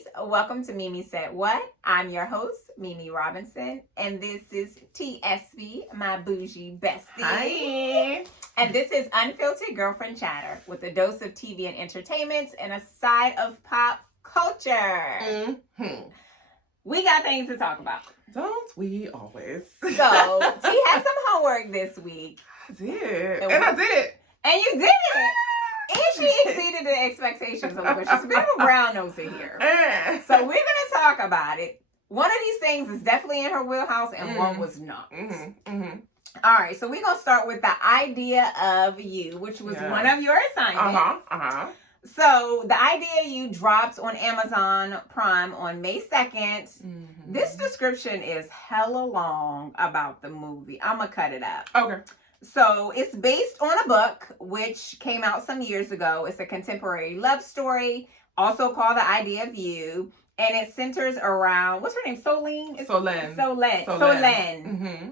ladies. Welcome to Mimi Said What. I'm your host, Mimi Robinson, and this is Espi, my bougie bestie. Hi. And this is Unfiltered Girlfriend Chatter with a dose of TV and entertainment and a side of pop culture. Mm-hmm. We got things to talk about. Don't we always? So, T had some homework this week. I did. And I did it. And you did it. And she exceeded the expectations a little bit. She's a bit of a brown noser here. So we're going to talk about it. One of these things is definitely in her wheelhouse and one was not. All right, so we're going to start with the idea of you, which was one of your assignments. So the idea you dropped on Amazon Prime on May 2nd. This description is hella long about the movie. I'm going to cut it up. Okay. So it's based on a book which came out some years ago. It's a contemporary love story, also called The Idea of You. And it centers around, what's her name? Solène? Solène.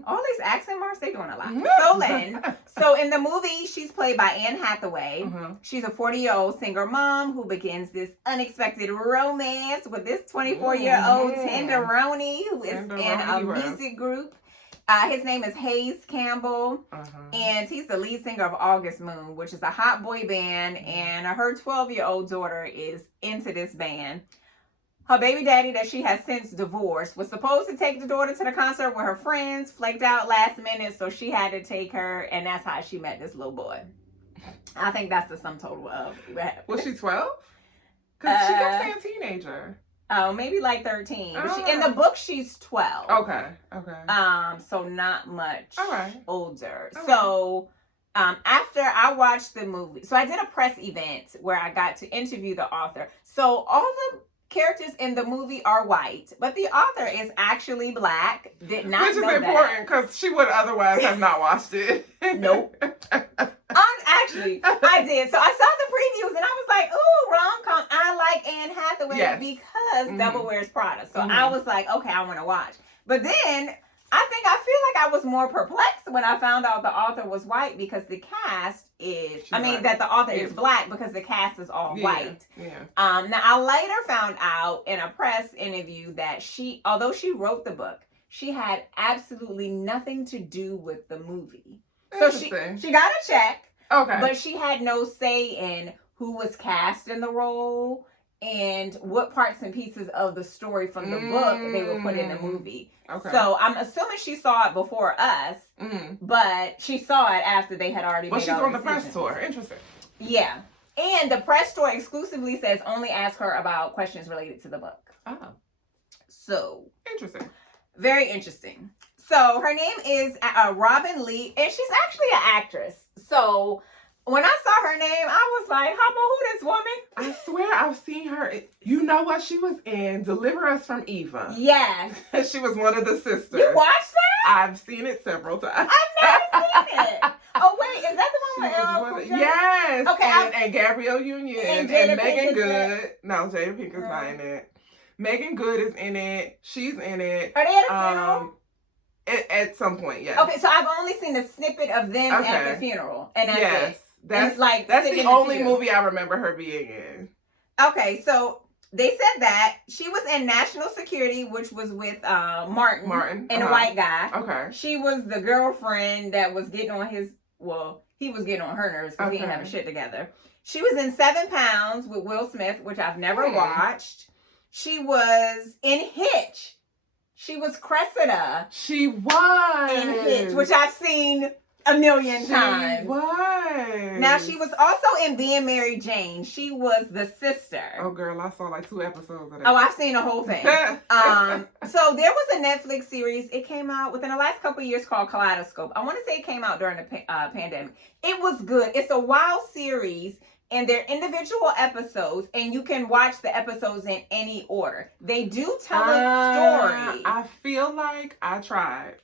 All these accent marks, they doing a lot. Solène. So in the movie, she's played by Anne Hathaway. She's a 40-year-old single mom who begins this unexpected romance with this 24-year-old tenderoni who is in a music group. His name is Hayes Campbell, and he's the lead singer of August Moon, which is a hot boy band, and her 12-year-old daughter is into this band. Her baby daddy that she has since divorced was supposed to take the daughter to the concert with her friends, flaked out last minute, so she had to take her, and that's how she met this little boy. I think that's the sum total of what happened. Was she 12? Because she kept saying teenager. Oh, maybe like 13. But in the book, she's 12. Okay. So not much older. Okay. So, after I watched the movie, so I did a press event where I got to interview the author. So all the characters in the movie are white, but the author is actually black. Did not know that. Which is important because she would otherwise have not watched it. Nope. Actually, I did. So I saw the previews and I was like, ooh, rom-com. I like Anne Hathaway because Devil Wears Prada. So I was like, okay, I want to watch. But then I feel like I was more perplexed when I found out the author was white because the cast is, that the author is black because the cast is all white. Now I later found out in a press interview that although she wrote the book, she had absolutely nothing to do with the movie. So she got a check. Okay. But she had no say in who was cast in the role and what parts and pieces of the story from the book they would put in the movie. Okay. So I'm assuming she saw it before us, but she saw it after they had already made all the decisions. Well, she's on the press tour. Interesting. Yeah. And the press tour exclusively says only ask her about questions related to the book. Oh. So. Interesting. Very interesting. So her name is Robin Lee, and she's actually an actress. So when I saw her name, I was like, how about who this woman? I swear I've seen her. You know what? She was in Deliver Us from Eva. Yes. She was one of the sisters. You watched that? I've seen it several times. I've never seen it. Oh, wait. Is that the one with Yes. Okay. And Gabrielle Union. And Megan Good. No, Jada Pinkett's not in it. Megan Good is in it. She's in it. Are they at a funeral? At some point, yes. Okay, so I've only seen a snippet of them at the funeral. And that's it. That's the only movie I remember her being in. Okay, so they said that she was in National Security, which was with Martin and a white guy. Okay. She was the girlfriend that was getting on he was getting on her nerves because he didn't have a shit together. She was in 7 Pounds with Will Smith, which I've never watched. She was in Hitch. She was Cressida. She was. In Hitch, which I've seen a million times. She was. Now, she was also in Being Mary Jane. She was the sister. Oh, girl, I saw like 2 episodes of that. Oh, I've seen the whole thing. So there was a Netflix series. It came out within the last couple of years called Kaleidoscope. I want to say it came out during the pandemic. It was good. It's a wild series. And they're individual episodes, and you can watch the episodes in any order. They do tell a story. I feel like I tried.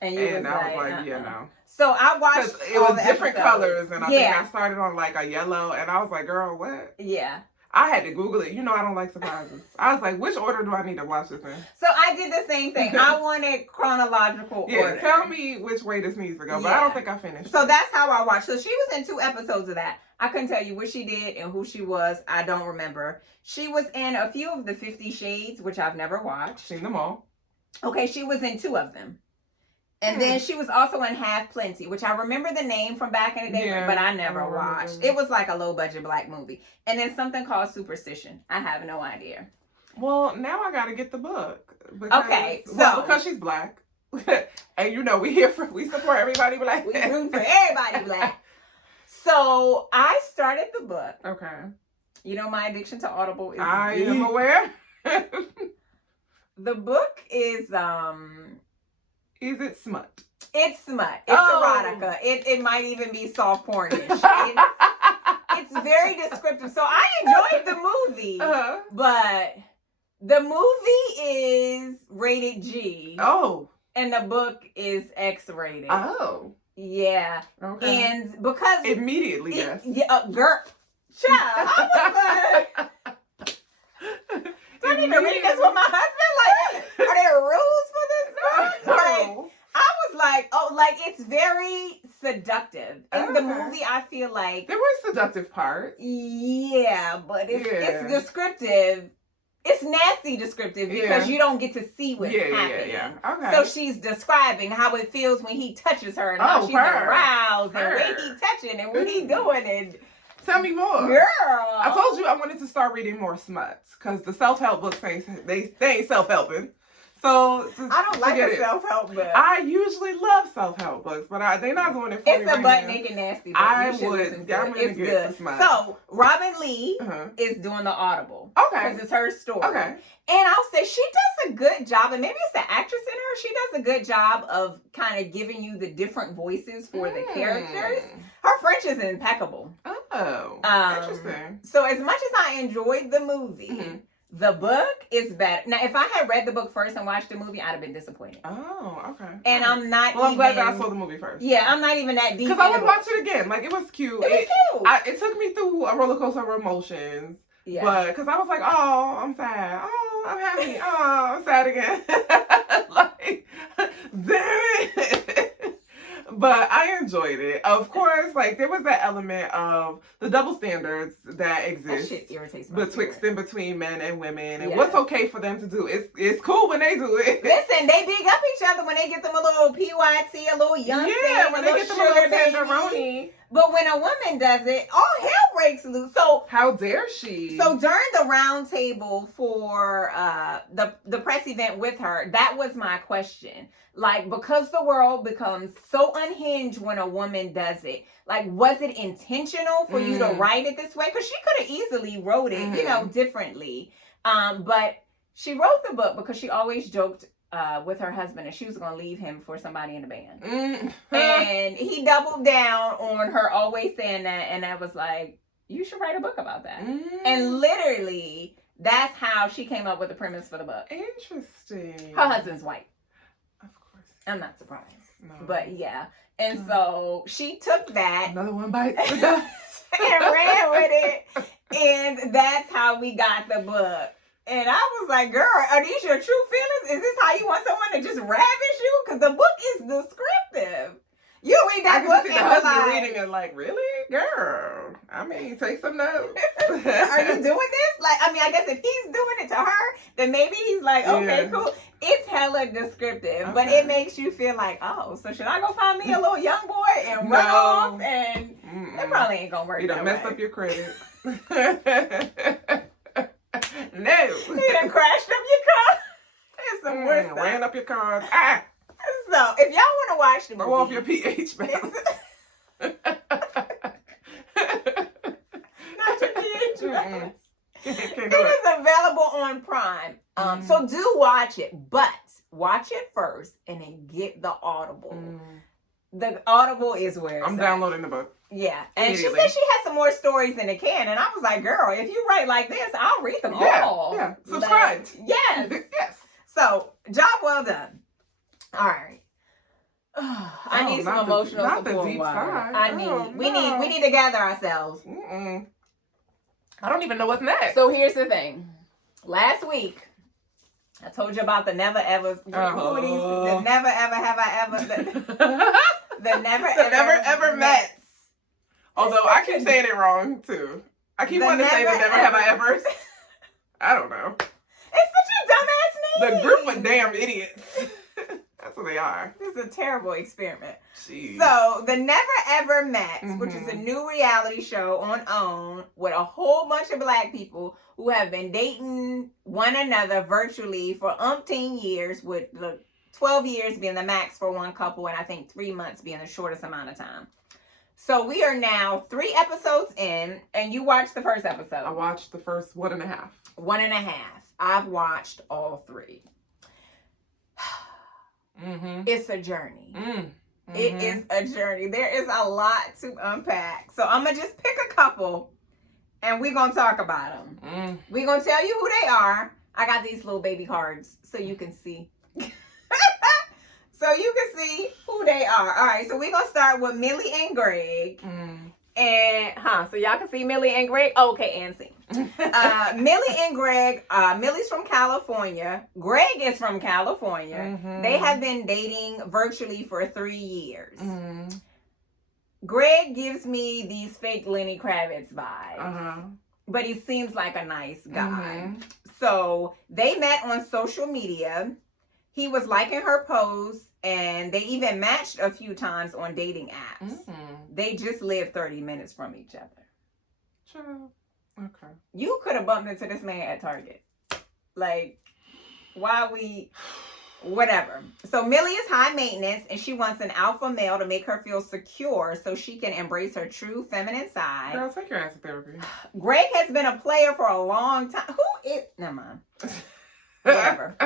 And I was like, no. So I watched it was different colors, and I think I started on like a yellow, and I was like, girl, what? Yeah. I had to Google it. You know I don't like surprises. I was like, which order do I need to watch this in? So I did the same thing. I wanted chronological order. Tell me which way this needs to go, but I don't think I finished. So that's how I watched. So she was in 2 episodes of that. I couldn't tell you what she did and who she was. I don't remember. She was in a few of the 50 Shades, which I've never watched. Seen them all. Okay, she was in 2 of them. And then she was also in Half Plenty, which I remember the name from back in the day, but I never watched. It was like a low-budget black movie. And then something called Superstition. I have no idea. Well, now I got to get the book. Because, because she's black. And we support everybody black. We root for everybody black. So I started the book. Okay. You know, my addiction to Audible is I am aware. The book is it smut? It's smut. It's erotica. It might even be soft pornish. It's very descriptive. So I enjoyed the movie, but the movie is rated G. Oh. And the book is X-rated. Oh. Yeah. Okay. And because immediately, yes. Yeah, girl. Child, I was like, do I need to read this with my husband? Like, are there rules for this book? No. Like, I was like, it's very seductive. In the movie, I feel like there were seductive parts. Yeah, but it's descriptive. It's nasty descriptive because you don't get to see what's happening. Yeah. Okay. So she's describing how it feels when he touches her and how she's aroused and when he touching and what he doing and. Tell me more. Girl. I told you I wanted to start reading more smuts because the self-help books they ain't self-helping. So I don't like a self-help book. I usually love self-help books, but they're not doing it for me. It's a butt naked nasty book. I'm it's good. So Robin Lee is doing the Audible. Okay. Because it's her story. Okay. And I'll say she does a good job, and maybe it's the actress in her. She does a good job of kind of giving you the different voices for the characters. Her French is impeccable. Oh, interesting. So as much as I enjoyed the movie, the book is better. Now, if I had read the book first and watched the movie, I'd have been disappointed. Oh, okay. And I'm not. Well, I'm glad that I saw the movie first. Yeah, I'm not even that deep. Because I would watch it again. Like, it was cute. It was cute. It took me through a roller coaster of emotions. Yeah. But because I was like, oh, I'm sad. Oh, I'm happy. Oh, I'm sad again. Like, damn it. But I enjoyed it. Of course, like, there was that element of the double standards that exist. That shit irritates me. Between men and women. And what's okay for them to do. It's cool when they do it. Listen, they big up each other when they get them a little PYT, a little young thing. Yeah, when they get them a little tenderoni. But when a woman does it, all hell breaks loose. So how dare she? So during the round table for the press event with her, that was my question. Like, because the world becomes so unhinged when a woman does it, like, was it intentional for you to write it this way? Because she could have easily wrote it, differently. But she wrote the book because she always joked with her husband and she was going to leave him for somebody in the band. And he doubled down on her always saying that, and I was like, you should write a book about that. And literally, that's how she came up with the premise for the book. Interesting. Her husband's white. Of course. I'm not surprised. No. But yeah. And so she took that. Another one bites the dust. And ran with it. And that's how we got the book. And I was like, girl, are these your true feelings? Is this how you want someone to just ravish you? Because the book is descriptive. You read that book and you're like, reading it like, really? Girl. I mean, take some notes. Are you doing this? Like, I mean, I guess if he's doing it to her, then maybe he's like, okay, cool. It's hella descriptive, but it makes you feel like, oh, so should I go find me a little young boy and run off? And it probably ain't going to work. You done messed up your credit. No. You done crashed up your car. It's some worse stuff. Ran up your car. So, if y'all want to watch the movie. Throw off your pH balance. Not your pH balance. It is available on Prime. So do watch it. But watch it first and then get the Audible. The Audible is where I'm downloading the book. Yeah. And she said she has some more stories in the can. And I was like, girl, if you write like this, I'll read them all. Yeah. Subscribe. Like, yes. Yes. So, job well done. All right. I need some emotional support. We need to gather ourselves. I don't even know what's next. So here's the thing. Last week, I told you about the never ever. The never ever have I ever. The never ever Mets. Although I keep saying it wrong too. I keep wanting to say the never have I ever. I don't know. It's such a dumbass name. The group of damn idiots. That's what they are. This is a terrible experiment. Jeez. So, The Never Ever Met, which is a new reality show on OWN with a whole bunch of black people who have been dating one another virtually for umpteen years, with the 12 years being the max for one couple, and I think 3 months being the shortest amount of time. So we are now 3 episodes in, and you watched the first episode. I watched the first 1.5. 1.5. I've watched all 3. It's a journey. It is a journey. There is a lot to unpack. So I'm going to just pick a couple, and we're going to talk about them. We're going to tell you who they are. I got these little baby cards so you can see. So you can see who they are. All right, so we're going to start with Millie and Greg. And, so y'all can see Millie and Greg? Okay, and see. Millie and Greg, Millie's from California. Greg is from California. They have been dating virtually for 3 years. Greg gives me these fake Lenny Kravitz vibes. But he seems like a nice guy. So they met on social media. He was liking her posts, and they even matched a few times on dating apps. They just live 30 minutes from each other. Sure. Okay. You could have bumped into this man at Target. Like, why we... Whatever. So Millie is high maintenance, and she wants an alpha male to make her feel secure so she can embrace her true feminine side. Girl, take your ass to therapy. Greg has been a player for a long time. Who is... Never mind. Whatever.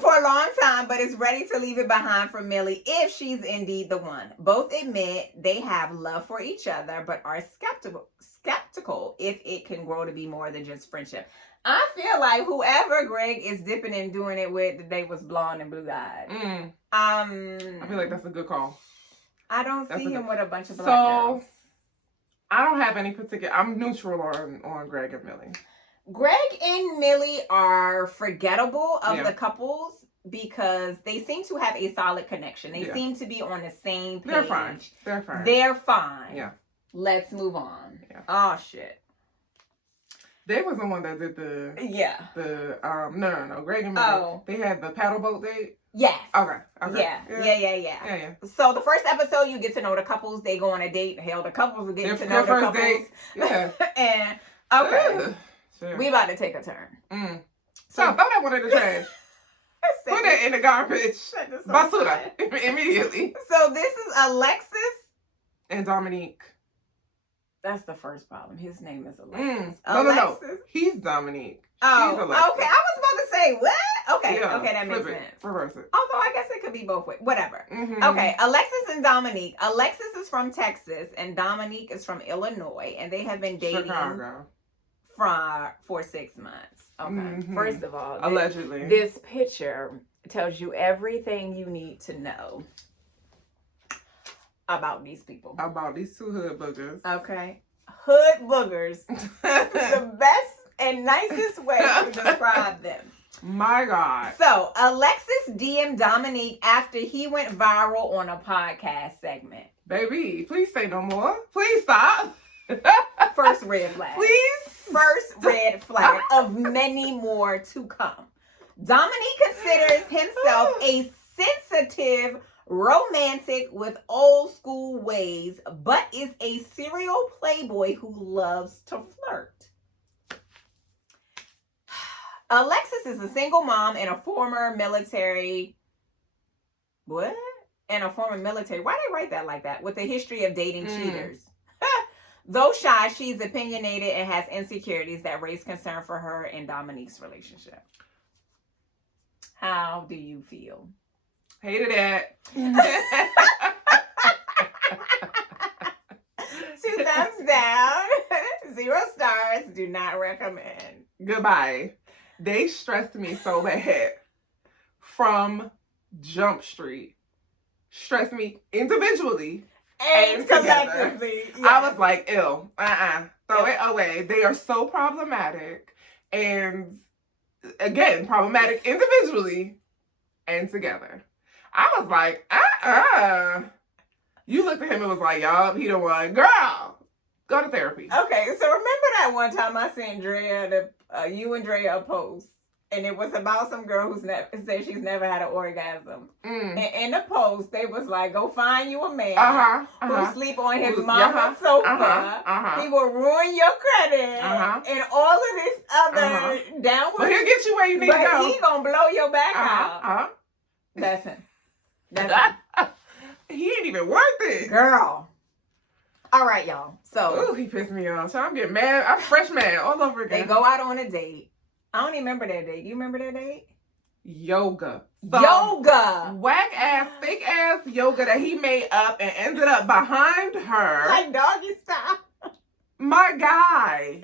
For a long time, but is ready to leave it behind for Millie if she's indeed the one. Both admit they have love for each other, but are skeptical if it can grow to be more than just friendship. I feel like whoever Greg is dipping and doing it with today was blonde and blue-eyed. I feel like that's a good call. I don't see him with a bunch of black girls. I don't have any particular... I'm neutral on Greg and Millie. Greg and Millie are forgettable of the couples because they seem to have a solid connection. They seem to be on the same page. They're fine. Yeah. Let's move on. Yeah. Oh, shit. They was the one that did the... Yeah. No. Greg and Millie. They had the paddle boat date? Yes. Okay. Yeah. So the first episode, you get to know the couples. They go on a date. Hell, the couples are getting to know the couples. Date. Yeah. And, okay. Ugh. Sure. We about to take a turn. So throw that one in the trash. Put that in the garbage. Basura. Immediately. So this is Alexis. And Dominique. That's the first problem. His name is Alexis. No. He's Dominique. Oh, she's Alexis. Okay. I was about to say, what? Okay. Yeah, okay, that makes sense. Reverse it. Although I guess it could be both ways. Whatever. Okay. Alexis and Dominique. Alexis is from Texas and Dominique is from Illinois. And they have been dating... Chicago. For 6 months. Okay. First of all, allegedly, this picture tells you everything you need to know about these people. About these 2 hood boogers. Okay. Hood boogers. The best and nicest way to describe them. My God. So, Alexis DM'd Dominique after he went viral on a podcast segment. Baby, please say no more. Please stop. First red flag. Please. First red flag of many more to come. Dominique considers himself a sensitive romantic with old school ways, but is a serial playboy who loves to flirt. Alexis is a single mom and a former military... What? And a former military... Why they write that like that? With a history of dating cheaters. Though shy, she's opinionated and has insecurities that raise concern for her and Dominique's relationship. How do you feel? Hated it. 2 thumbs down. 0 stars. Do not recommend. Goodbye. They stressed me so bad. From Jump Street. Stressed me individually. And collectively. Yes. I was like, ew. Throw it away. They are so problematic. And again, problematic individually and together. I was like, You looked at him and was like, yup, he the one. Girl, Go to therapy. Okay, so remember that one time I sent Drea you and Drea a post, and it was about some girl who's said she's never had an orgasm. And in the post, they was like, go find you a man who sleep on his mama's sofa. He will ruin your credit and all of this other downward. But he'll get you where you need to go. But he gonna blow your back out. That's him. That's him. He ain't even worth it. Girl. All right, y'all. So. Ooh, he pissed me off. So I'm getting mad. I'm fresh mad all over again. They go out on a date. I don't even remember their date. You remember their date? Yoga. Yoga. Whack ass, fake ass yoga that he made up and ended up behind her. Like doggy style. My guy.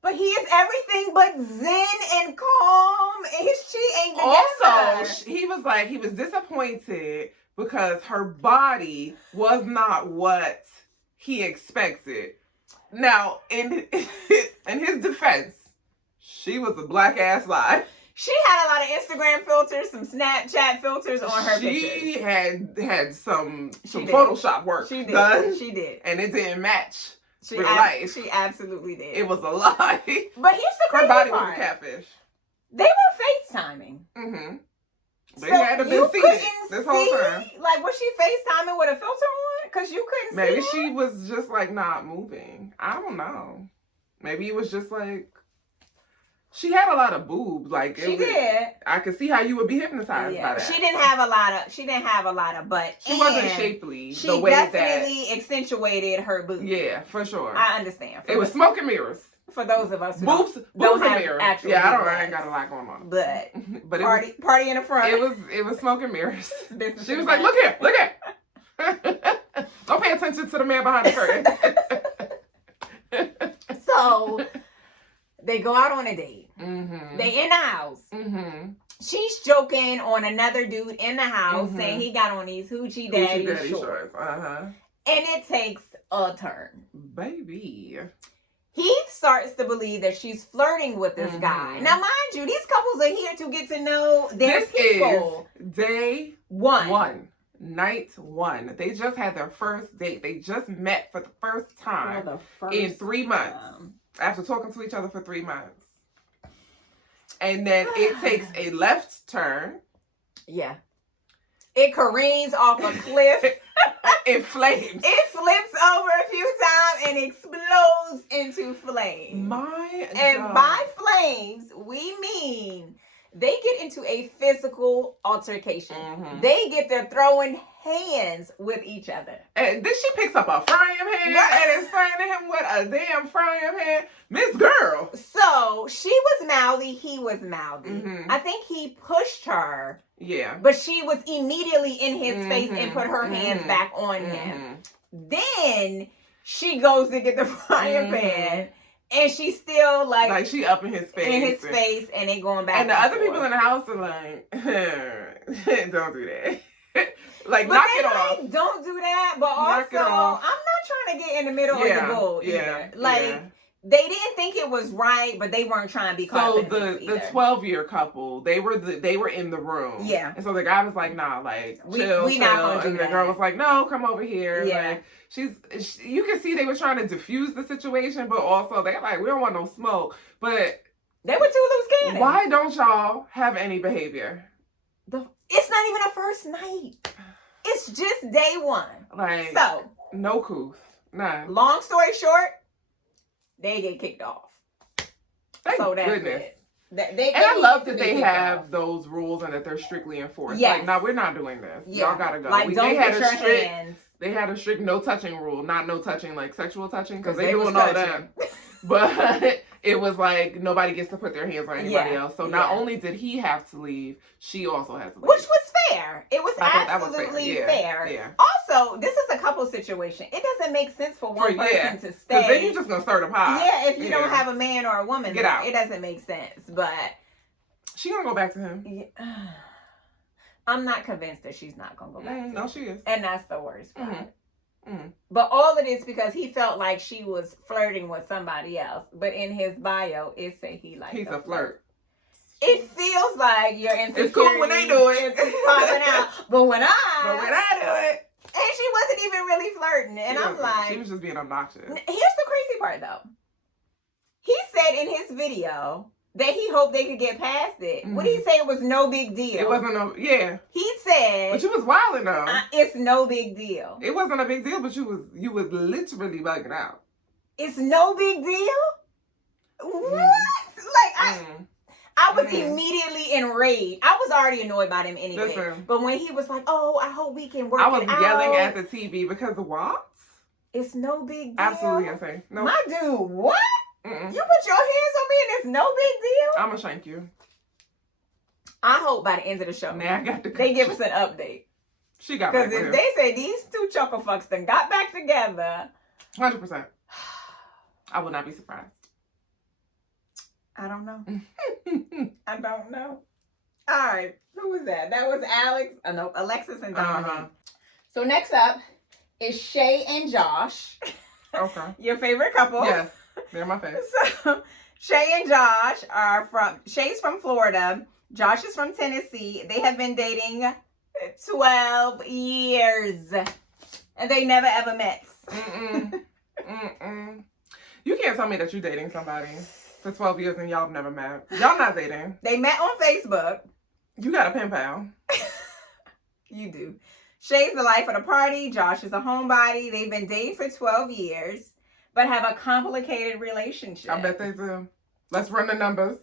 But he is everything but zen and calm. She ain't together. Also, he was disappointed because her body was not what he expected. Now, in his defense, she was a black ass lie. She had a lot of Instagram filters, some Snapchat filters on her pictures. She had some Photoshop work done. She did. And it didn't match real life. She absolutely did. It was a lie. But here's the crazy part. Her body was a catfish. They were FaceTiming. Mm-hmm. They so had to be seated this whole time. Like, was she FaceTiming with a filter on? Because you couldn't see Maybe she was just, like, not moving. I don't know. Maybe it was just, like... She had a lot of boobs. Like, she did. I could see how you would be hypnotized by that. She didn't have a lot of butt. She wasn't shapely the way that... She definitely accentuated her boobs. Yeah, for sure. I understand. It was smoke and mirrors. For those of us who boobs don't and have mirrors. actual I ain't got a lot going on. But it party in the front. It was smoke and mirrors. She was like, look here. Don't pay attention to the man behind the curtain. So they go out on a date. Mm-hmm. They in the house. Mm-hmm. She's joking on another dude in the house, saying he got on these hoochie daddy shorts. And it takes a turn. Baby. He starts to believe that she's flirting with this guy. Now, mind you, these couples are here to get to know their people. Is day one. Night one. They just had their first date. They just met for the first time in 3 months. After talking to each other for 3 months. And then it takes a left turn. Yeah. It careens off a cliff. In flames. It flips over a few times and explodes into flames. And by flames, we mean they get into a physical altercation. Mm-hmm. They get to throwing hands with each other. And then she picks up a frying pan and is spraying him with a damn frying pan. Miss Girl. So she was mouthy, he was mouthy. Mm-hmm. I think he pushed her. Yeah. But she was immediately in his face and put her hands back on him. Then she goes to get the frying pan. And she's still like she up in his face. And they going back. And the other people in the house are like, don't do that. Knock it off. Don't do that. But also, I'm not trying to get in the middle of the bull either. They didn't think it was right, but they weren't trying to be caught. So the 12-year couple, they were in the room. Yeah. And so the guy was like, nah, chill. We not gonna do and that. The girl was like, no, come over here. Yeah. You can see they were trying to diffuse the situation, but also they're like, we don't want no smoke. But they were too loose cannons. Why don't y'all have any behavior? It's not even a first night. It's just day one. So no couth. Nah. Long story short, they get kicked off. Thank goodness. I love that they have those rules and that they're strictly enforced. Yes. No, we're not doing this. Yeah. Y'all gotta go. Don't get your hands. They had a strict no touching rule. Not no touching sexual touching, because they doing all that. But it was nobody gets to put their hands on anybody else. So not only did he have to leave, she also had to leave. Which was fair. It was absolutely fair. Yeah. Also, this is a couple situation. It doesn't make sense for one person to stay. Because then you're just going to stir the pot. Yeah, if you don't have a man or a woman. Get out. It doesn't make sense. But she going to go back to him. Yeah. I'm not convinced that she's not going to go back to him. No, she is. And that's the worst part. Mm-hmm. But all of this because he felt like she was flirting with somebody else. But in his bio, it say he's a flirt. It feels like your insecurity. It's cool when they do it. It's popping out. But when I do it. And she wasn't wasn't even really flirting. And I'm like... She was just being obnoxious. Here's the crazy part, though. He said in his video that he hoped they could get past it. What did he say? It was no big deal. It wasn't no... Yeah. He said... But you was wilding, though. It's no big deal. It wasn't a big deal, but you was literally bugging out. It's no big deal? What? Like, I was immediately enraged. I was already annoyed by him anyway. Listen, but when he was like, oh, I hope we can work it out. I was yelling at the TV because of what? It's no big deal. Absolutely insane. No. My dude, what? You put your hands on me and it's no big deal? I'm going to shank you. I hope by the end of the show, I got they give us an update. She got back with him. Because if they say these two chuckle fucks done got back together. 100%. I would not be surprised. I don't know. I don't know. All right. Who was that? That was Alex. No, Alexis and Dominique. So next up is Shay and Josh. Okay. Your favorite couple. Yes. They're my favorite. So Shay and Josh Shay's from Florida. Josh is from Tennessee. They have been dating 12 years. And they never ever met. You can't tell me that you're dating somebody for 12 years and y'all have never met. Y'all not dating. They met on Facebook. You got a pen pal. You do. Shay's the life of the party. Josh is a homebody. They've been dating for 12 years, but have a complicated relationship. I bet they do. Let's run the numbers.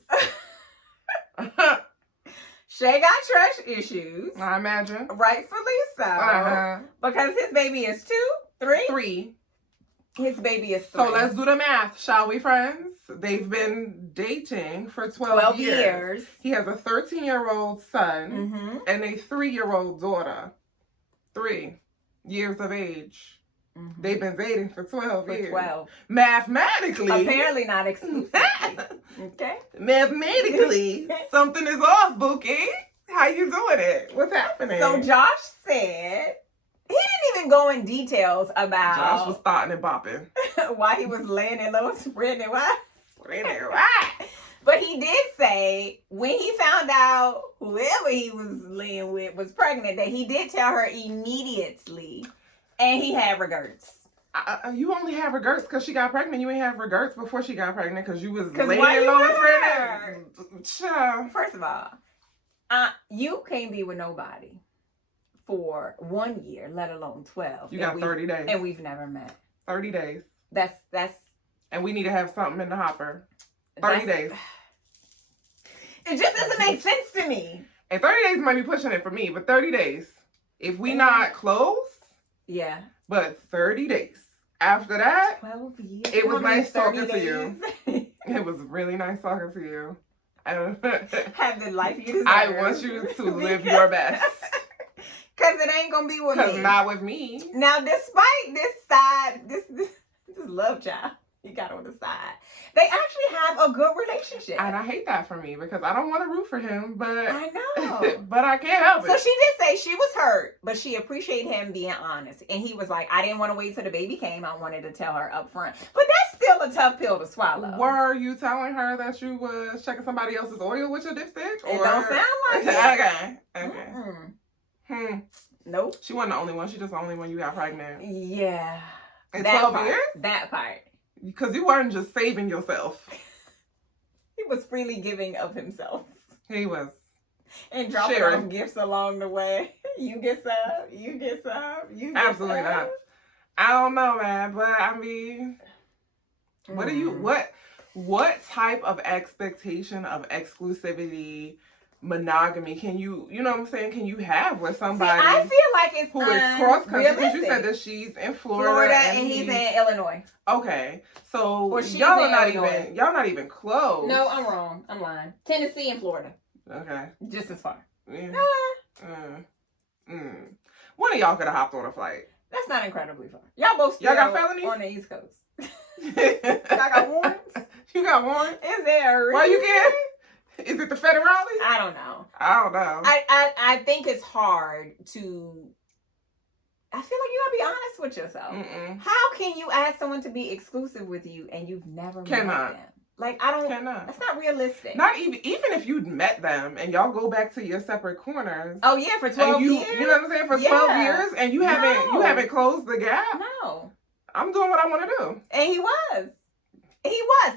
Shay got trust issues. I imagine. Rightfully so. Because his baby is 2, 3? 3. His baby is 3. So let's do the math, shall we, friends? They've been dating for 12 years. He has a 13-year-old son and a 3-year-old daughter. 3 years of age. They've been dating for 12 years. 12. Mathematically. Apparently not exclusively. Okay. Mathematically, something is off, Bookie. How you doing it? What's happening? So Josh said... He didn't even go in details about... Josh was starting and bopping. Why he was laying it low, spreading it wide. Spreading it wide. But he did say when he found out whoever he was laying with was pregnant, that he did tell her immediately. And he had regrets. You only have regrets because she got pregnant. You ain't have regrets before she got pregnant because you was laying it low and spreading it. First of all, you can't be with nobody for 1 year, let alone 12. You got 30 days. And we've never met. 30 days. That's And we need to have something in the hopper. 30 days. It just doesn't make sense to me. And 30 days might be pushing it for me, but 30 days. If we not close. Yeah. But 30 days. After that. 12 years. It was nice talking to you. It was really nice talking to you. Have the life you deserve. I want you to live your best. Because it ain't going to be with me. Because not with me. Now, despite this love child you got on the side, they actually have a good relationship. And I hate that for me because I don't want to root for him, but... I know. But I can't help it. So she did say she was hurt, but she appreciated him being honest. And he was like, I didn't want to wait till the baby came. I wanted to tell her up front. But that's still a tough pill to swallow. Were you telling her that you was checking somebody else's oil with your dipstick? It don't sound like it. Okay. Nope. She wasn't the only one. She just the only one you got pregnant. Yeah. In 12 years? That part. Because you weren't just saving yourself. He was freely giving of himself. He was. And dropping off gifts along the way. You get some, you get some, you get Absolutely some. not. I don't know, man. But I mean, what type of expectation of exclusivity, monogamy can you know what I'm saying, can you have with somebody? See, I feel like it's who is cross country, because you said that she's in Florida and he's in Illinois. Okay, so y'all are not even close. No, I'm wrong. I'm lying. Tennessee and Florida. Okay, just as far. Yeah. One of y'all could have hopped on a flight. That's not incredibly far. Y'all both still got felonies on the East Coast. Y'all got warrants. You got warrants? Is there? Why you can't? Is it the federales? I don't know. I think it's hard to... I feel like you gotta be honest with yourself. How can you ask someone to be exclusive with you and you've never met them? Like, I don't. Cannot. That's not realistic. Not even if you'd met them and y'all go back to your separate corners. Oh yeah, for 12 years. You know what I'm saying? For 12 years, and you haven't closed the gap. No. I'm doing what I want to do. And he was.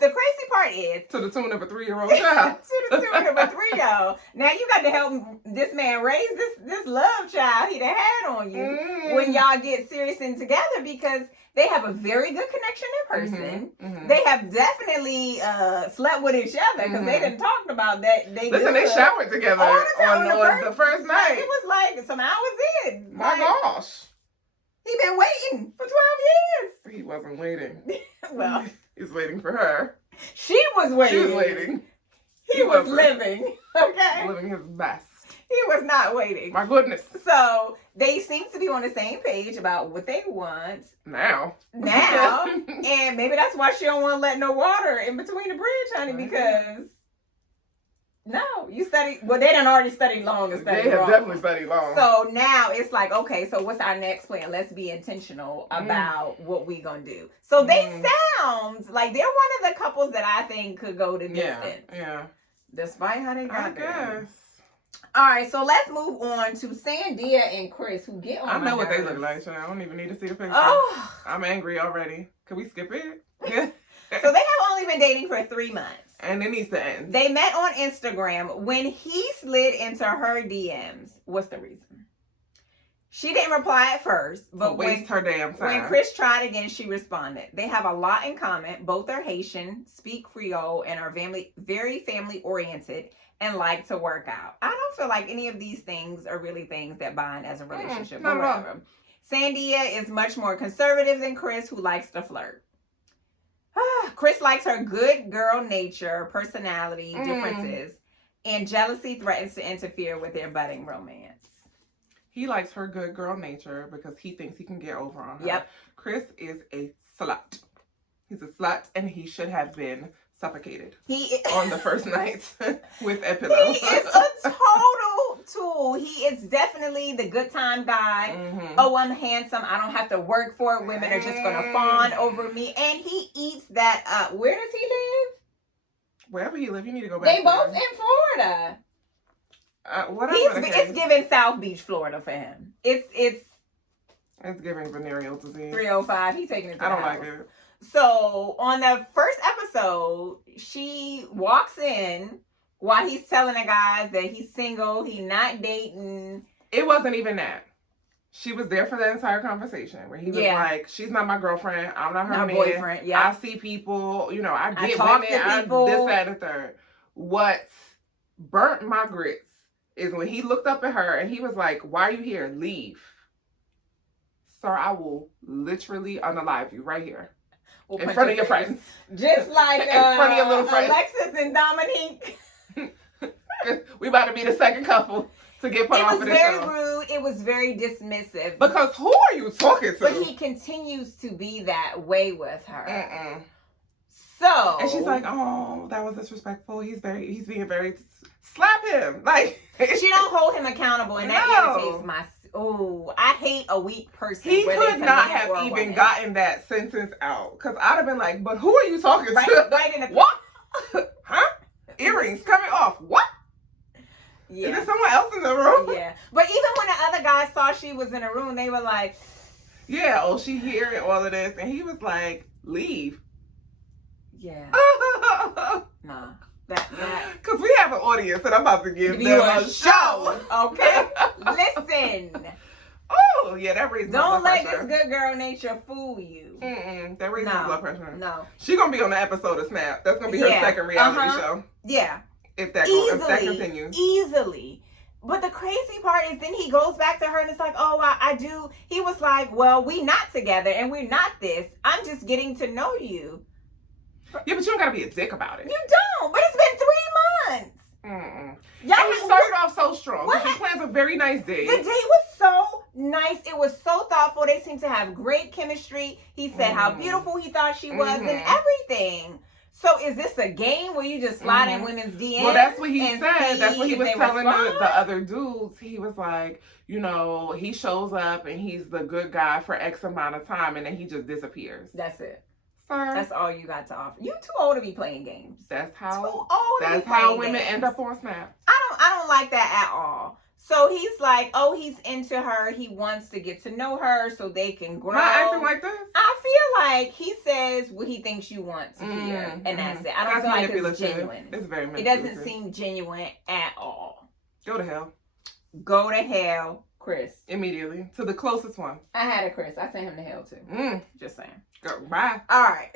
The crazy part is to the tune of a 3-year-old child. to the tune of a 3-year-old. Now you got to help this man raise this love child he done had on you when y'all get serious and together, because they have a very good connection in person. They have definitely slept with each other, because they done talked about that. They showered together on the first night. It was like some hours in. My gosh. He been waiting for 12 years. He wasn't waiting. Well, he's waiting for her. She was waiting. She was waiting. He was living. Okay. Living his best. He was not waiting. My goodness. So they seem to be on the same page about what they want. Now. And maybe that's why she don't want to let no water in between the bridge, honey, because no, you study. Well, they done already studied long and studied They have wrong. definitely studied long. So now it's like, okay, so what's our next plan? Let's be intentional about what we gonna do. So they sound like they're one of the couples that I think could go the distance. Yeah. Despite how they got there. Guess. All right, so let's move on to Sandia and Chris, who get on. I know what nerves. they look like, so I don't even need to see the picture. Oh, I'm angry already. Can we skip it? Yeah. So they have only been dating for 3 months. And it needs to end. They met on Instagram. When he slid into her DMs, what's the reason? She didn't reply at first, but waste her damn time. When Chris tried again, she responded. They have a lot in common. Both are Haitian, speak Creole, and are very family oriented and like to work out. I don't feel like any of these things are really things that bind as a relationship. But whatever. Sandia is much more conservative than Chris, who likes to flirt. Chris likes her good girl nature, personality differences, and jealousy threatens to interfere with their budding romance. He likes her good girl nature because he thinks he can get over on her. Yep. Chris is a slut. He's a slut, and he should have been suffocated on the first night with a pillow. He is a total tool. He is definitely the good time guy. Oh, I'm handsome. I don't have to work for it. Women are just going to fawn over me. And he eats that up. Where does he live? Wherever you live, you need to go back. They both in Florida. It's giving South Beach, Florida for him. It's giving venereal disease. 305. He's taking it to I don't the house. like it. So on the first episode, she walks in while he's telling the guys that he's single, he's not dating. It wasn't even that. She was there for the entire conversation where he was like, she's not my girlfriend. I'm not her man. Boyfriend. Yeah. I see people, I get talk women, to people. this, that, and the third. What burnt my grits is when he looked up at her and he was like, why are you here? Leave. Sir, I will literally unalive you right here. In front of your friends. Just like in front of your little friends. Alexis and Dominique. We about to be the second couple to get put off of this show. It was very rude. It was very dismissive. Because who are you talking to? But he continues to be that way with her. So. And she's like, oh, that was disrespectful. He's being very, slap him. Like. She don't hold him accountable, and that irritates my. Oh, I hate a weak person. He could not have even gotten that sentence out. Because I'd have been like, but who are you talking to? Right in the what? Huh? Earrings coming off. What? Yeah. Is there someone else in the room? Yeah. But even when the other guys saw she was in the room, they were like, yeah, oh, she hearing all of this. And he was like, leave. Yeah. Nah. Because we have an audience and I'm about to give them a show. Okay? Listen. Oh, yeah, that raises my blood pressure. Don't let this good girl nature fool you. That raises my blood pressure. No. She's going to be on the episode of Snap. That's going to be her second reality show. Yeah. If that continues. Easily. But the crazy part is then he goes back to her and it's like, oh, I do. He was like, well, we not together and we're not this. I'm just getting to know you. Yeah, but you don't got to be a dick about it. You don't. But it's been 3 months. Y'all, he started off so strong. He plans a very nice date. The date was so nice. It was so thoughtful. They seemed to have great chemistry. He said how beautiful he thought she was and everything. So is this a game where you just slide in women's DMs? Well, that's what he said. That's what he was telling the other dudes. He was like, he shows up and he's the good guy for X amount of time and then he just disappears. That's it. sir. That's all you got to offer. You too old to be playing games. That's how. Too old. That's how women end up on Snap. I don't like that at all. So he's like, oh, he's into her. He wants to get to know her so they can grow. Not acting like this. I feel like he says what he thinks you want to hear, and that's it. I don't feel like it's genuine. It's very manipulative. It doesn't seem genuine at all. Go to hell. Go to hell, Chris. Immediately. To the closest one. I had a Chris. I sent him to hell too. Just saying. Go. Bye. All right.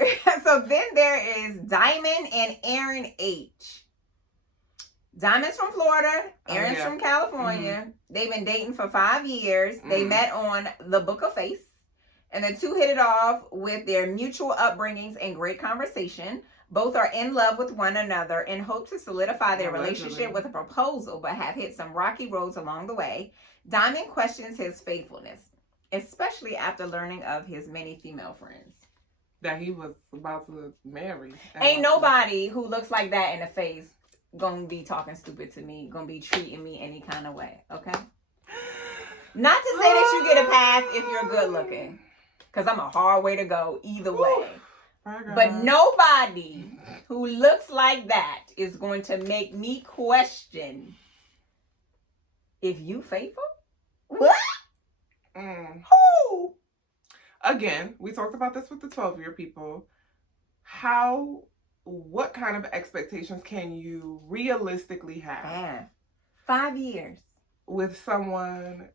So then there is Diamond and Aaron H. Diamond's from Florida. Aaron's from California. They've been dating for 5 years. They met on The Book of Face. And the two hit it off with their mutual upbringings and great conversation. Both are in love with one another and hope to solidify their relationship with a proposal, but have hit some rocky roads along the way. Diamond questions his faithfulness, especially after learning of his many female friends. That he was about to marry. Ain't nobody who looks like that in the face gonna be talking stupid to me, gonna be treating me any kind of way, okay? Not to say that you get a pass if you're good looking, because I'm a hard way to go either way. But nobody who looks like that is going to make me question if you faithful. What? Who? Again, we talked about this with the 12-year people. What kind of expectations can you realistically have? 5 years. With someone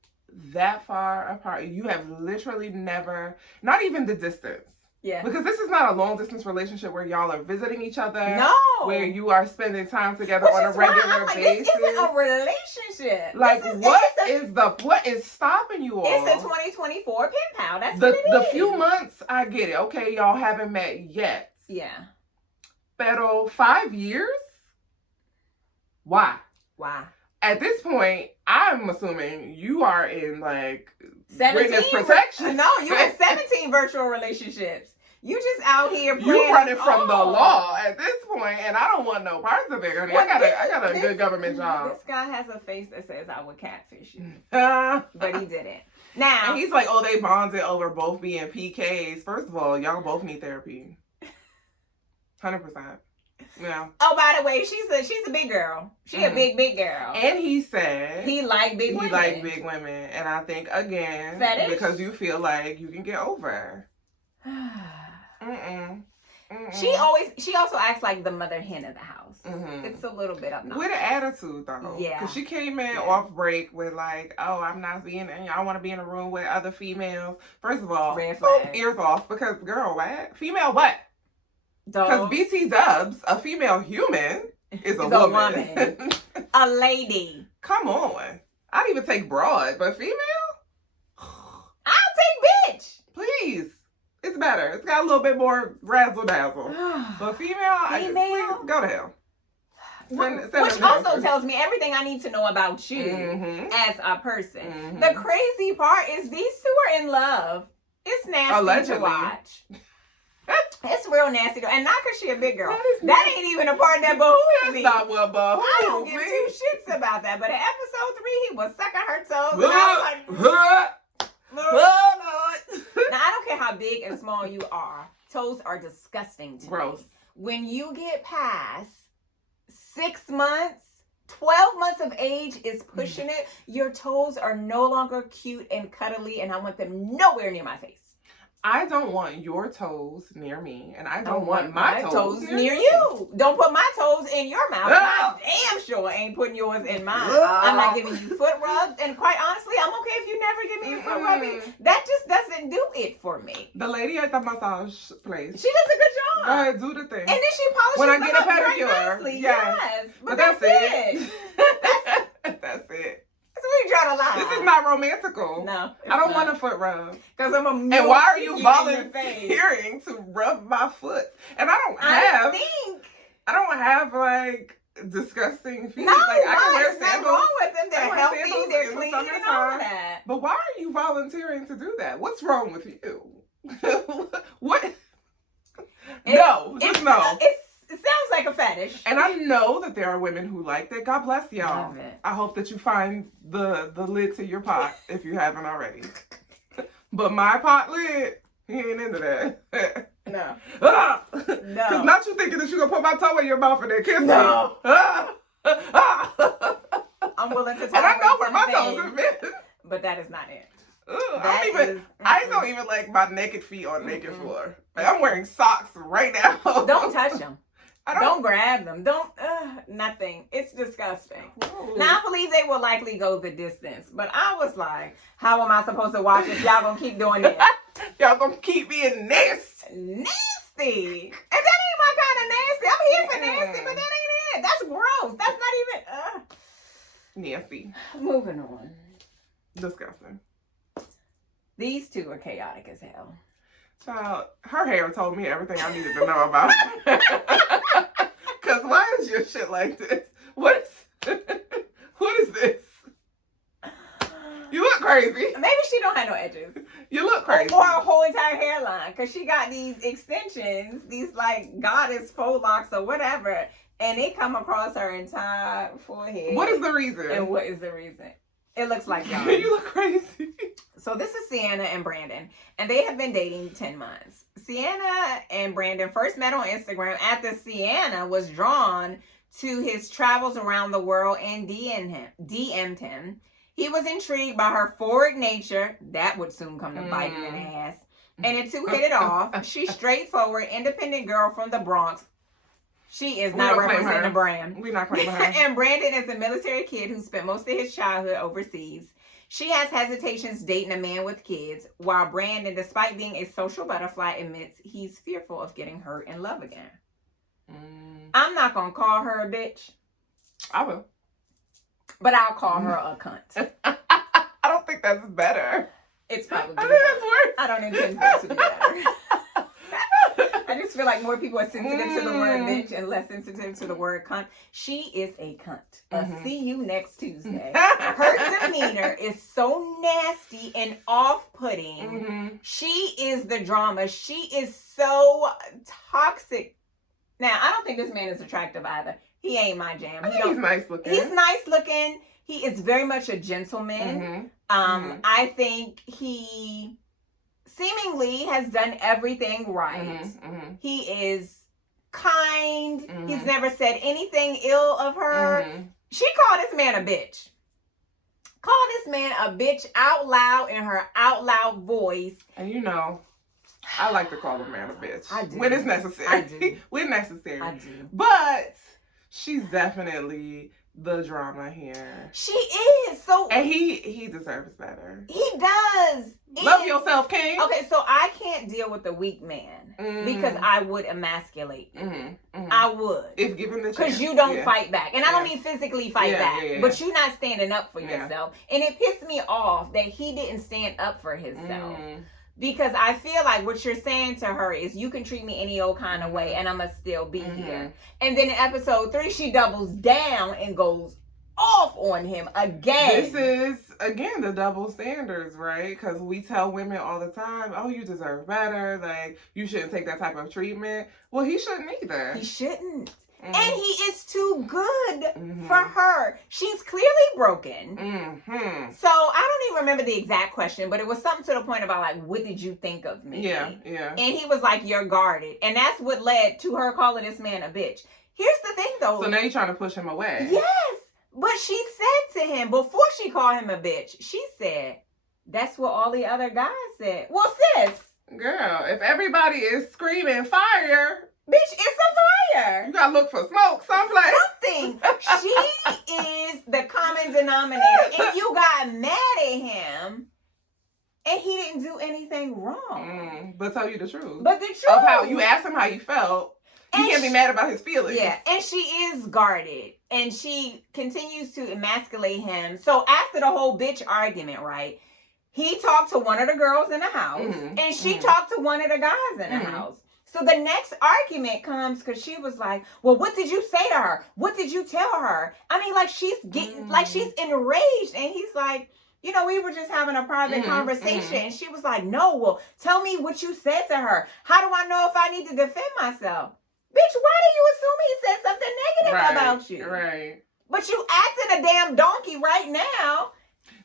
that far apart? You have literally never, not even the distance. Yeah. Because this is not a long distance relationship where y'all are visiting each other. No. Where you are spending time together on a regular basis. This isn't a relationship. Like, what is stopping you all? It's a 2024 pen pal. That's what it is. The few months, I get it. Okay, y'all haven't met yet. Yeah. Pero 5 years? Why? At this point, I'm assuming you are in like 17 witness protection. No, you in 17 virtual relationships. You just out here. You running from the law at this point, and I don't want no parts of it. Honey. I got a good government job. This guy has a face that says I would catfish you, but he didn't. Now and he's like, oh, they bonded over both being PKs. First of all, y'all both need therapy. 100%. Yeah. Oh, by the way, she's a big girl. She a big girl. And he said he like big women. He like big women, and I think again fetish? Because you feel like you can get over. She also acts like the mother hen of the house. It's a little bit obnoxious. With an attitude though. Yeah. Because she came in off break with like, oh, I want to be in a room with other females. First of all, red flag. Ears off, because girl, what? Female what? Because BT Dubs, a female human, is a woman. A lady. Come on. I'd even take broad, but female? I'll take bitch. Please. It's better. It's got a little bit more razzle dazzle. But female, please go to hell. Which also tells me everything I need to know about you as a person. The crazy part is these two are in love. It's nasty to watch. It's real nasty, and not because she a big girl. That ain't even a part that behooves me. That's not what behooves me. I don't give two shits about that. But in episode 3, he was sucking her toes, and I was like, Now I don't care how big and small you are. Toes are disgusting to me. When you get past 6 months, 12 months of age is pushing it. Your toes are no longer cute and cuddly, and I want them nowhere near my face. I don't want your toes near me, and I don't want my toes near you. Don't put my toes in your mouth. I damn sure ain't putting yours in mine. I'm not giving you foot rubs, and quite honestly, I'm okay if you never give me a foot rub. That just doesn't do it for me. The lady at the massage place, she does a good job. Go ahead, do the thing. And then she polishes when I get a pedicure. Yes. But that's it. That's it. That's where you draw the line. This is not romantical. No, I don't want a foot rub. Because I'm a and why are you volunteering to rub my foot? And I don't have like disgusting feet. No, like I can wear sandals. Nothing wrong with them. They're healthy. They're clean and all that. But why are you volunteering to do that? What's wrong with you? What? No. It sounds like a fetish. And I know that there are women who like that. God bless y'all. I hope that you find the lid to your pot if you haven't already. But my pot lid, he ain't into that. No. No. No. Because not you thinking that you're going to put my toe in your mouth and then kiss me. No. I'm willing to tolerate. And I know where my toes have been. But that is not it. I don't even like my naked feet on naked floor. Like, I'm wearing socks right now. Don't touch them. Don't grab them. Don't, nothing. It's disgusting. Ooh. Now, I believe they will likely go the distance. But I was like, how am I supposed to watch if y'all gonna keep doing this? Y'all gonna keep being nasty. Nasty. And that ain't my kind of nasty. I'm here for nasty, but that ain't it. That's gross. That's not even, nasty. Moving on. Disgusting. These two are chaotic as hell. Child, her hair told me everything I needed to know about. Cause why is your shit like this? What is this? You look crazy. Maybe she don't have no edges. You look crazy. Or a whole entire hairline. Cause she got these extensions, these like goddess faux locks or whatever, and they come across her entire forehead. What is the reason? And what is the reason? It looks like y'all. You look crazy. So this is Sienna and Brandon, and they have been dating 10 months. Sienna and Brandon first met on Instagram after Sienna was drawn to his travels around the world and DM'd him. He was intrigued by her forward nature. That would soon come to bite him in the ass. And the two hit it off. She's straightforward, independent girl from the Bronx. She is not representing the brand. We're not claiming her. And Brandon is a military kid who spent most of his childhood overseas. She has hesitations dating a man with kids, while Brandon, despite being a social butterfly, admits he's fearful of getting hurt in love again. I'm not going to call her a bitch. I will. But I'll call her a cunt. I don't think that's better. It's probably I think that's worse. I don't intend for it to be better. I just feel like more people are sensitive to the word bitch and less sensitive to the word cunt. She is a cunt. See you next Tuesday. Her demeanor is so nasty and off-putting. She is the drama. She is so toxic. Now, I don't think this man is attractive either. He ain't my jam. He's nice looking. He's nice looking. He is very much a gentleman. I think he seemingly has done everything right. He is kind. He's never said anything ill of her. She called this man a bitch. Called this man a bitch out loud in her out loud voice. And you know, I like to call a man a bitch. I do. When it's necessary. I do. When necessary. I do. But she's definitely the drama here. She is. So and he deserves better. He does. Love yourself, King. Okay, so I can't deal with the weak man because I would emasculate you. I would. If given the chance. Because you don't fight back. And I don't mean physically fight back. But you're not standing up for yourself. And it pissed me off that he didn't stand up for himself. Because I feel like what you're saying to her is you can treat me any old kind of way and I'm going to still be here. And then in episode 3, she doubles down and goes off on him again. This is, again, the double standards, right? Because we tell women all the time, oh, you deserve better. Like, you shouldn't take that type of treatment. Well, he shouldn't either. He shouldn't. And he is too good for her. She's clearly broken. So I don't even remember the exact question, but it was something to the point about like, what did you think of me? Yeah. And he was like, you're guarded. And that's what led to her calling this man a bitch. Here's the thing though. So now you're trying to push him away. Yes. But she said to him, before she called him a bitch, she said, that's what all the other guys said. Well, sis. Girl, if everybody is screaming fire... Bitch, it's a fire. You gotta look for smoke someplace. Something. She is the common denominator. And you got mad at him. And he didn't do anything wrong. But tell you the truth. But the truth. Of how you asked him how you felt. You can't be mad about his feelings. Yeah. And she is guarded. And she continues to emasculate him. So after the whole bitch argument, right? He talked to one of the girls in the house. And she talked to one of the guys in the house. So the next argument comes because she was like, well, what did you say to her? What did you tell her? I mean, like, she's getting, like, she's enraged. And he's like, you know, we were just having a private conversation. And she was like, no, well, tell me what you said to her. How do I know if I need to defend myself? Bitch, why do you assume he said something negative about you? Right. But you acting a damn donkey right now.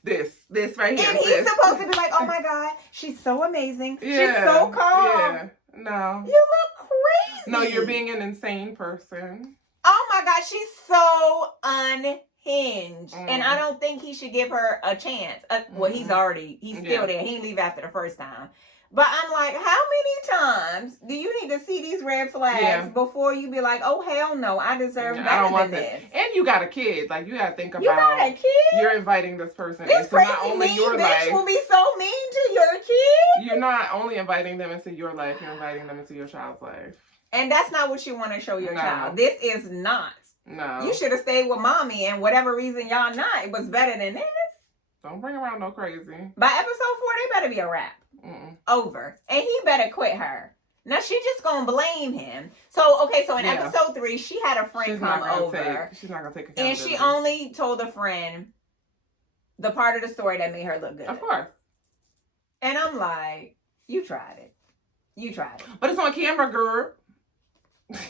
This right here. And he's supposed to be like, oh my God, she's so amazing. She's so calm. No. You look crazy. No, you're being an insane person. Oh my God, she's so unhinged. And I don't think he should give her a chance. Well, he's still there. He didn't leave after the first time. But I'm like, how many times do you need to see these red flags before you be like, oh, hell no, I deserve better than this. And you got a kid. Like, you got to think about. You got a kid? You're inviting this person this into not only your life. This will be so mean to your kid. You're not only inviting them into your life, you're inviting them into your child's life. And that's not what you want to show your child. This is not. No. You should have stayed with mommy, and whatever reason y'all not, it was better than this. Don't bring around no crazy. By episode 4, they better be a wrap. Over. And he better quit her. Now she just gonna blame him. So in episode 3, she had a friend come over. She's not gonna take accountability. And she only told a friend the part of the story that made her look good. Of course. And I'm like, you tried it. But it's on camera, girl.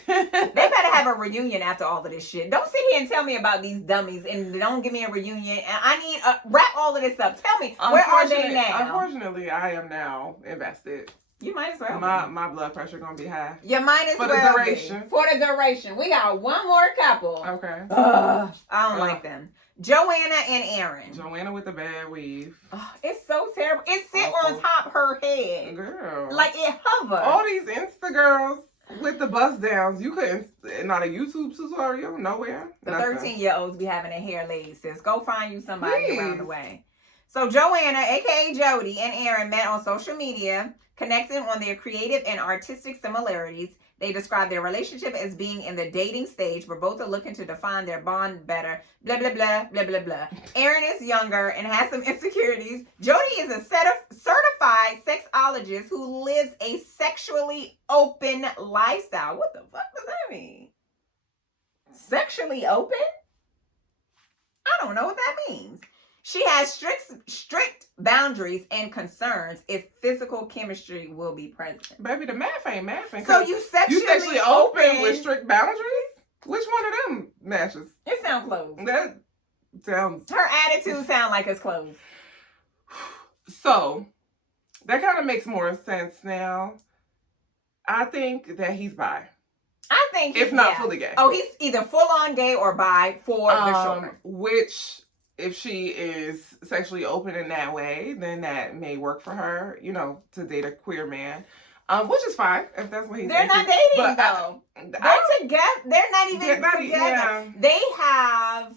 They better have a reunion after all of this shit. Don't sit here and tell me about these dummies and don't give me a reunion. And I need wrap all of this up. Tell me, where are they now? Unfortunately, I am now invested. You might as well. My blood pressure gonna be high. You might as well. For the duration. We got one more couple. Okay. I don't like them. Joanna and Aaron. Joanna with the bad weave. It's so terrible. It sit on top her head. Girl. Like it hover. All these Insta girls with the bust downs, you couldn't, not a YouTube tutorial, nowhere. The 13-year-olds be having their hair laid, sis. Go find you somebody around the way. So Joanna, aka Jody, and Aaron met on social media, connecting on their creative and artistic similarities. They describe their relationship as being in the dating stage, where both are looking to define their bond better. Blah, blah, blah, blah, blah, blah. Aaron is younger and has some insecurities. Jody is a certified sexologist who lives a sexually open lifestyle. What the fuck does that mean? Sexually open? I don't know what that means. She has strict boundaries and concerns if physical chemistry will be present. Baby, the math ain't mathing. So you sexually open with strict boundaries? Which one of them matches? It sounds close. That sounds... Her attitude sounds like it's close. So, that kind of makes more sense now. I think that he's bi. I think if not fully gay. Oh, he's either full on gay or bi for the children. Which... If she is sexually open in that way, then that may work for her, to date a queer man. Which is fine, if that's what he's They're not dating, though. They're together. They're not even together. Yeah. They have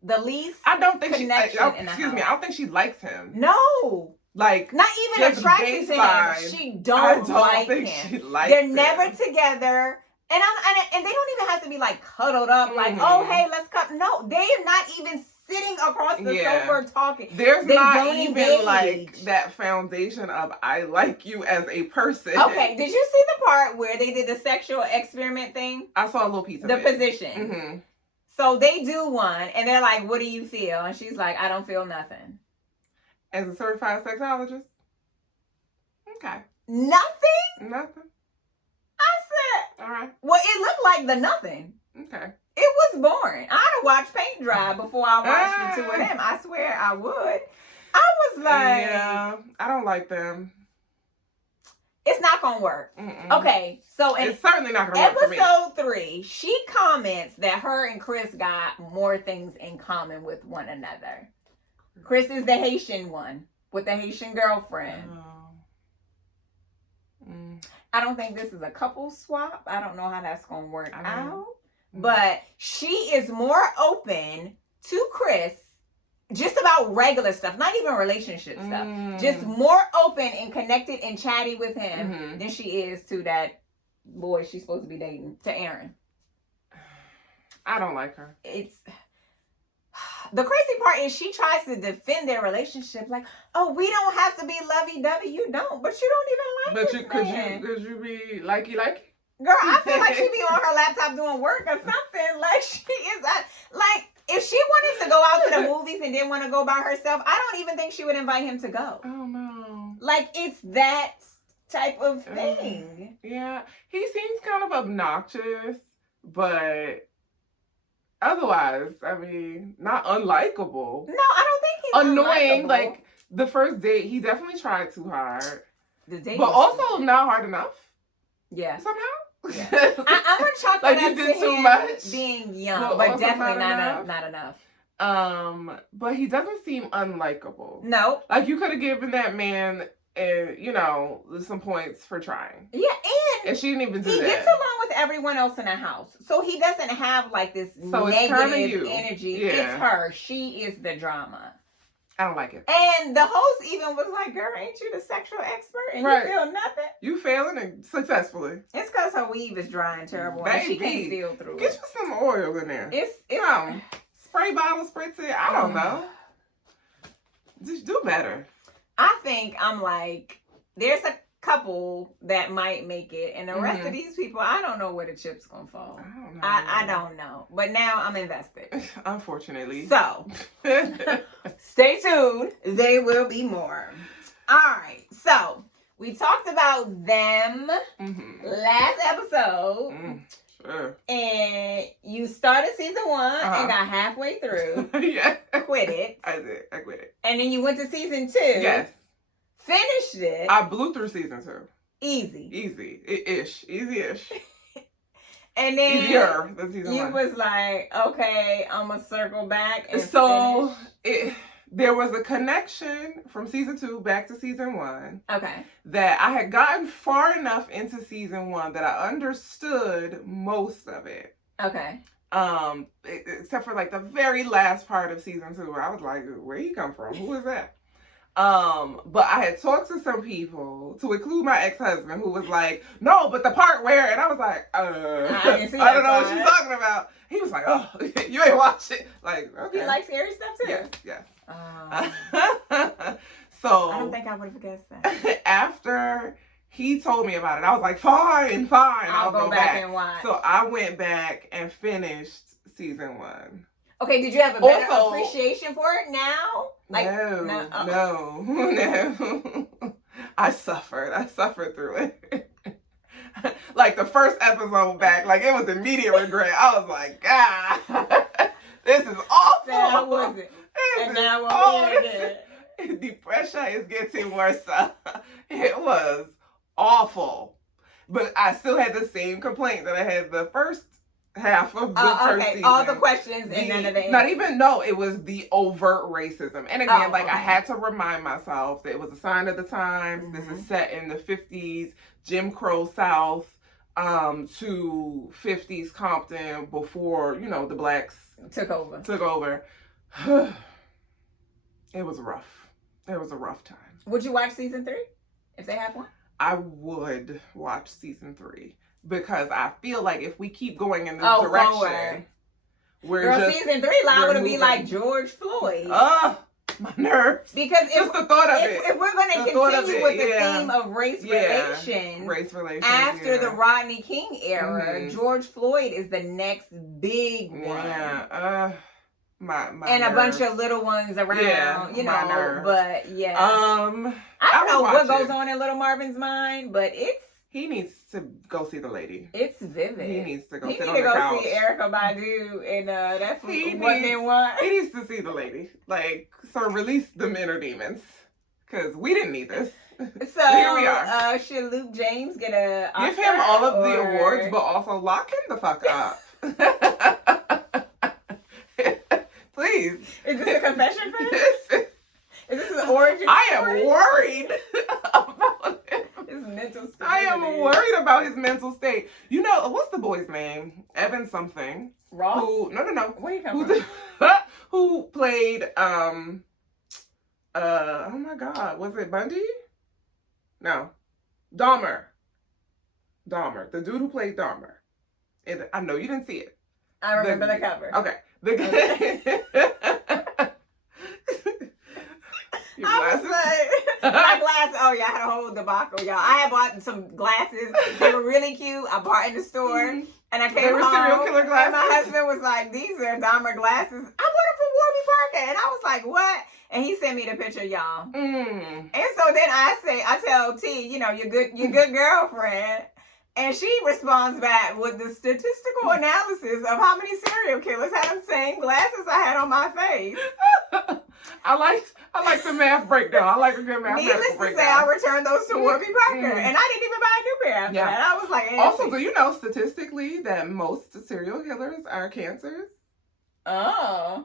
the least I don't think connection excuse me, I don't think she likes him. No. Like, not even attracted to him. She don't like him. She likes They're him. never together. And they don't even have to be like cuddled up, like, oh, hey, let's cup. No, they're not even sitting across the sofa talking. There's not even like that foundation of I like you as a person. Okay, did you see the part where they did the sexual experiment thing? I saw a little piece of it. The position. Mm-hmm. So they do one, and they're like, what do you feel? And she's like, I don't feel nothing. As a certified sexologist? Okay. Nothing? Nothing. I said. All right. Well, it looked like the nothing. Okay. It was boring. I'd have watched paint dry before I watched the two of them. I swear I would. I was like... Yeah, I don't like them. It's not going to work. Okay, so it's certainly not going to work for me. Episode 3, she comments that her and Chris got more things in common with one another. Chris is the Haitian one with the Haitian girlfriend. I don't think this is a couple swap. I don't know how that's going to work out. But she is more open to Chris just about regular stuff, not even relationship stuff. Just more open and connected and chatty with him than she is to that boy she's supposed to be dating, to Aaron. I don't like her. It's... The crazy part is she tries to defend their relationship like, oh, we don't have to be lovey-dovey. You don't, but you don't even like this man. Could you be likey? Girl, I feel like she be on her laptop doing work or something. Like she is, like if she wanted to go out to the movies and didn't want to go by herself, I don't even think she would invite him to go. Oh no! Like it's that type of thing. Yeah, he seems kind of obnoxious, but otherwise, I mean, not unlikable. No, I don't think he's annoying. Unlikable. Like the first date, he definitely tried too hard. The date, but also not hard enough. Yeah. Somehow. Yeah. I'm gonna chalk like that you up did to too him much. being young, but definitely not enough. But he doesn't seem unlikable. No. Like you could have given that man, some points for trying. Yeah, and she didn't even do that. He gets along with everyone else in the house, so he doesn't have like this negative energy. Yeah. It's her. She is the drama. I don't like it. And the host even was like, "Girl, ain't you the sexual expert? And you feel nothing? You failing and successfully. It's because her weave is dry and terrible, and she can't feel through Get you some oil in there. It's spray bottle, spritz it. I don't know. Just do better. I think I'm like, there's a couple that might make it, and the rest of these people, I don't know where the chip's gonna fall. I don't know, but now I'm invested. Unfortunately. So stay tuned. There will be more. All right. So we talked about them last episode. Sure. And you started season 1 and got halfway through. Yeah. Quit it. I did. I quit it. And then you went to season 2. Yes. Finished it. I blew through season 2. Easy. Easy-ish. And then easier than season 1. You was like, okay, I'm going to circle back and there was a connection from season 2 back to season 1. Okay. That I had gotten far enough into season 1 that I understood most of it. Okay. Except for like the very last part of season 2 where I was like, where he come from? Who is that? But I had talked to some people, to include my ex-husband, who was like, no, but the part where, and I was like, I don't know what she's talking about. He was like, oh, you ain't watch it. Like, okay. He likes scary stuff too? Yes. So I don't think I would have guessed that. After he told me about it, I was like, fine, I'll go back and watch. So I went back and finished season 1. Okay, did you have a better appreciation for it now? Like, no. I suffered through it. Like the first episode back, like it was immediate regret. I was like, God, this is awful. That wasn't. And now we're here again. The pressure is getting worse. It was awful. But I still had the same complaint that I had the first half of the first season. All the questions and none of the answers. It was the overt racism. And again, I had to remind myself that it was a sign of the times. This is set in the 50s, Jim Crow South, to 50s Compton before, the blacks took over. It was rough. It was a rough time. Would you watch season 3 if they have one? I would watch season 3. Because I feel like if we keep going in this direction, season 3 liable to be like George Floyd. My nerves. Because just the thought of it. If we're going to continue with the theme of race relations, after the Rodney King era, George Floyd is the next big one. Yeah. My and nerves. a bunch of little ones around, my nerves. But yeah. I don't know what goes on in Little Marvin's mind, but he needs to go see the lady. It's vivid. He needs to go sit on the couch. He needs to go see Erykah Badu, and that's what they want. He needs to see the lady. So release them inner demons. Because we didn't need this. So here we are. Should Luke James get a Oscar? Give him all of the awards, but also lock him the fuck up. Please. Is this a confession for him? Is this an origin story? I am worried about his mental state. I am worried about his mental state. What's the boy's name? Evan something. Ross? No. Where you come from? Who played, oh my God, was it Bundy? No. Dahmer. The dude who played Dahmer. I know you didn't see it. I remember the cover. Okay. Your glasses? My glasses. Oh, yeah, I had a whole debacle, y'all. I had bought some glasses. They were really cute. I bought in the store. And I came home. Serial killer glasses? And my husband was like, these are Dahmer glasses. I bought them from Warby Parker. And I was like, what? And he sent me the picture, y'all. And so then I tell T, your good girlfriend. And she responds back with the statistical analysis of how many serial killers had the same glasses I had on my face. I I like the math breakdown. I like a good math breakdown. Needless to say, I returned those to Warby Parker. And I didn't even buy a new pair after that. I was like, also, do you know statistically that most serial killers are cancers? Oh.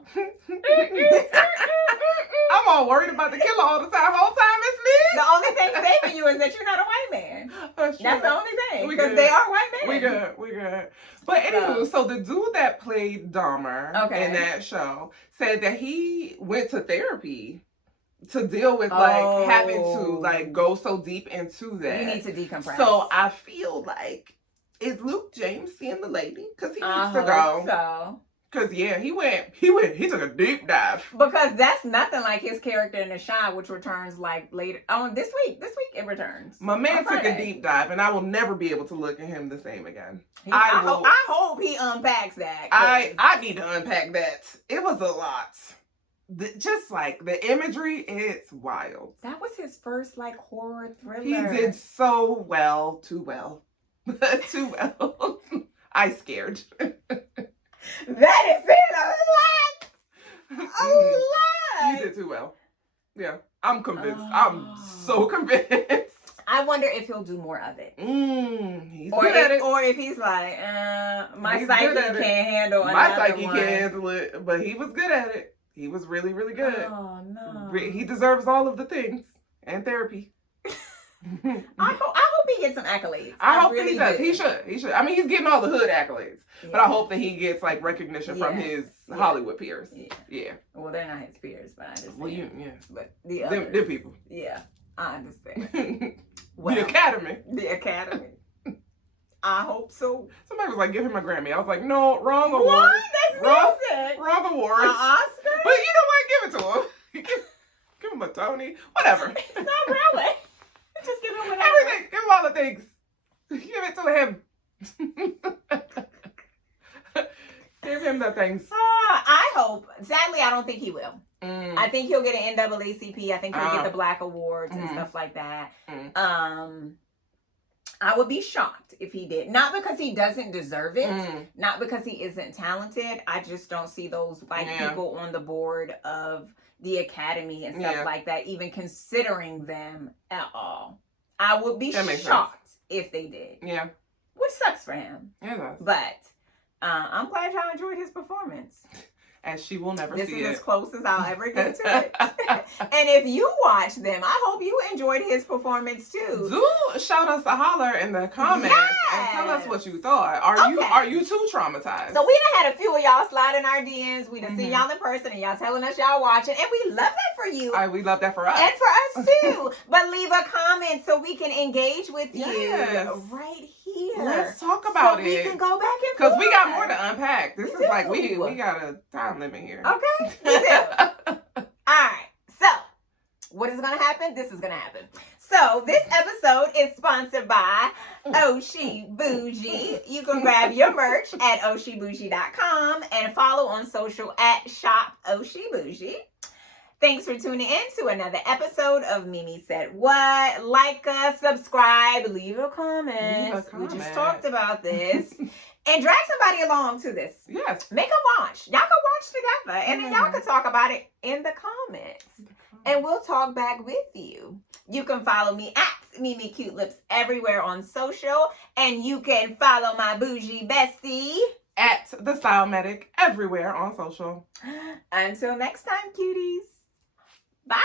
I'm all worried about the killer all the time. Whole time it's me. The only thing saving you is that you're not a white man. That's the only thing. Because they are white men. We good. But anywho, so the dude that played Dahmer in that show said that he went to therapy to deal with like having to like go so deep into that. You need to decompress. So I feel like, is Luke James seeing the lady? Because he needs to go. So. Cause he took a deep dive. Because that's nothing like his character in The Shine, which returns like later on this week. This week it returns. My man took a deep dive, and I will never be able to look at him the same again. I hope he unpacks that. I need to unpack that. It was a lot. Just like the imagery, it's wild. That was his first like horror thriller. He did so well, too well, too well. I scared. That is it. A lot. You did too well. Yeah, I'm convinced. I'm so convinced. I wonder if he'll do more of it. He's good at it. Or if he's like, my psyche can't handle another My psyche one. can't handle it. But he was good at it. He was really, really good. Oh, no. He deserves all of the things. And therapy. I hope he gets some accolades. I hope really he does. He should. I mean, he's getting all the hood accolades. Yeah. But I hope that he gets like recognition from his Hollywood peers. Yeah. Well, they're not his peers, but I understand. Well, but the others. Them people. Yeah, I understand. Well, the Academy. The Academy. I hope so. Somebody was like, give him a Grammy. I was like, no, wrong award. What? That's wrong award. An Oscar? But you know what? Give it to him. Give him a Tony. Whatever. It's not really. Just give him whatever. Everything. Give him all the things. Give it to him. Give him the things. I hope. Sadly, I don't think he will. I think he'll get an NAACP. I think he'll get the Black Awards and stuff like that. I would be shocked if he did. Not because he doesn't deserve it. Not because he isn't talented. I just don't see those white people on the board of the Academy and stuff like that even considering them at all. I would be shocked if they did. Yeah. Which sucks for him. Yeah. But I'm glad y'all enjoyed his performance. And she will never see it. This is as close as I'll ever get to it. And if you watch them, I hope you enjoyed his performance too. Do shout us a holler in the comments and tell us what you thought. Are you too traumatized? So we done had a few of y'all slide in our DMs. We done seen y'all in person and y'all telling us y'all watching. And we love that for you. We love that for us. And for us too. But leave a comment so we can engage with you right here. Let's talk about it. So we can go back and forth. Because we got more to unpack. This is like we got a time limit here. Okay, we do. All right. So, what is going to happen? This is going to happen. So, this episode is sponsored by Oshi Bougie. You can grab your merch at oshibougie.com and follow on social at Shop Oshi Bougie. Thanks for tuning in to another episode of Mimi Said What. Like us, subscribe, leave a comment. We just talked about this. And drag somebody along to this. Yes. Make them watch. Y'all can watch together. And then y'all can talk about it in the comments. And we'll talk back with you. You can follow me at Mimi Cute Lips everywhere on social. And you can follow my bougie bestie at The Style Medic everywhere on social. Until next time, cuties. Bye.